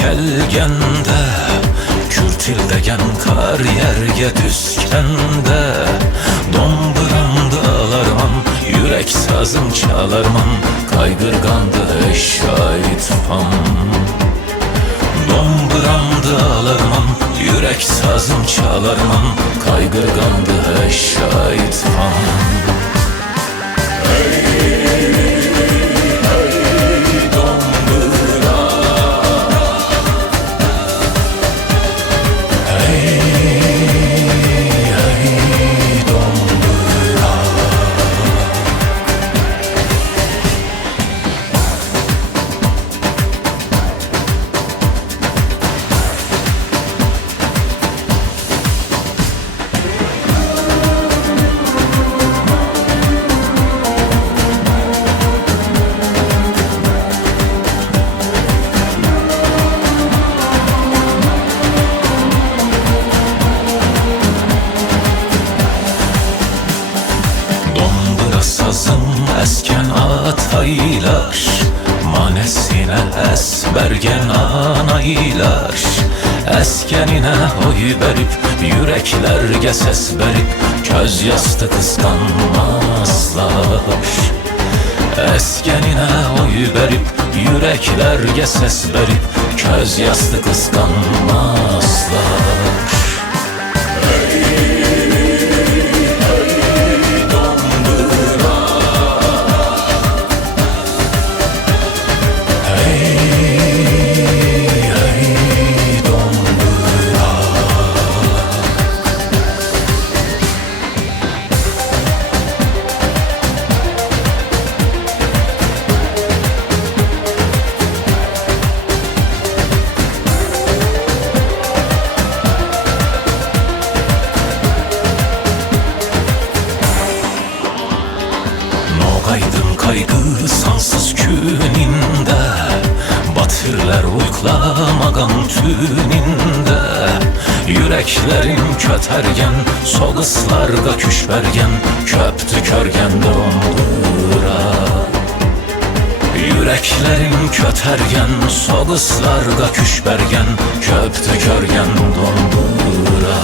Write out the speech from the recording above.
kelgende Kürtildegen kar yerge düskende Domburamda alarman Yürek sazım çalarman Kaygırgandı eşşahit fam Domburamda alarman Yürek sazım çalarman Kaygırgandı eşşahit fam esken ataylar Manesine esbergen anaylar. Eskenine oy verip yüreklerge ses verip Köz yastı kıskanmazlar. Eskenine oy verip yüreklerge ses verip Köz yastı kıskanmazlar kaygı sansız güninde Batırlar uyklamagan tüninde. Yüreklerin kötergen Soğıslarga küşbergen Köptü körgen domdura Yüreklerin kötergen Soğıslarga küşbergen Köptü körgen domdura